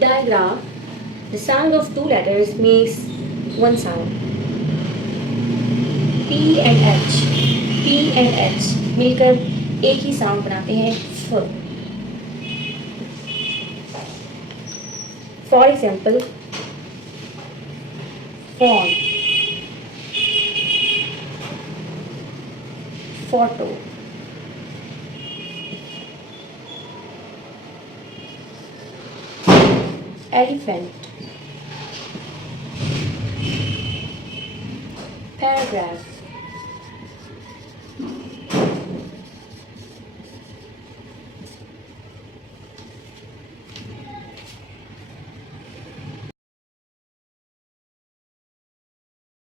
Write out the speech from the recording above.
Digraph, the sound of two letters makes one sound. P and H. P and H मिलकर एक ही sound बनाते हैं फ. For example, fawn, photo. Elephant, paragraph.